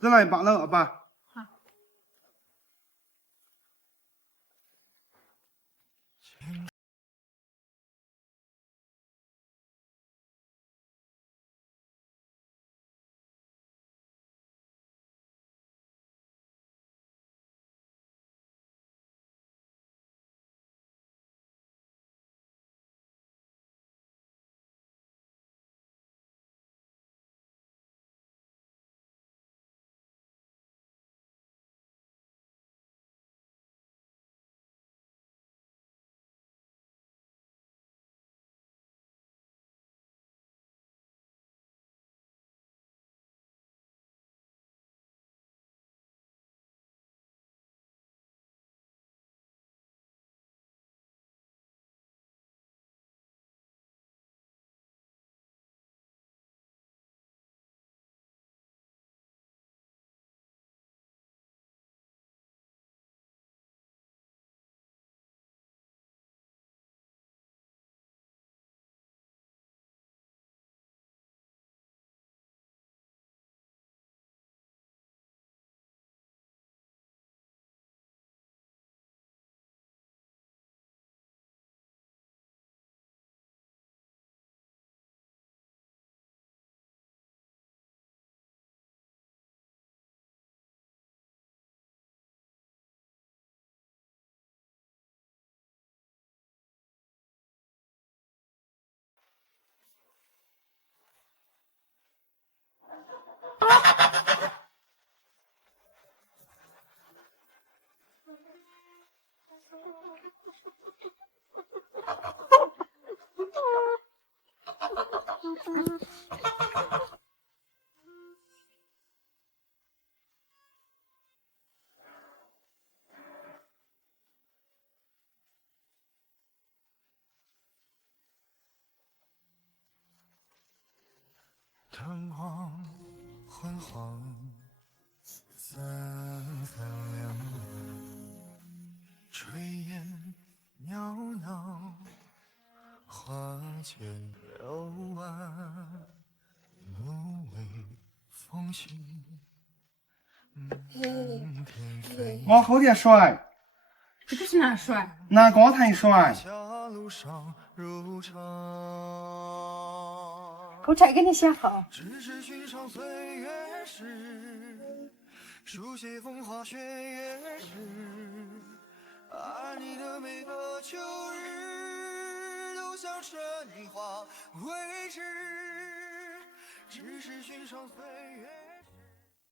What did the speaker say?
再来一把了，爸。好。灯光昏黄，三分两晚，炊烟袅袅，花间流晚，无微风起，满天飞。往后点甩，这个是哪甩？拿高台甩。路上如常，我才给你写好。只是寻常岁月事，书写风花雪月事，爱你的每个秋日，都像春花未知，只是寻常岁月。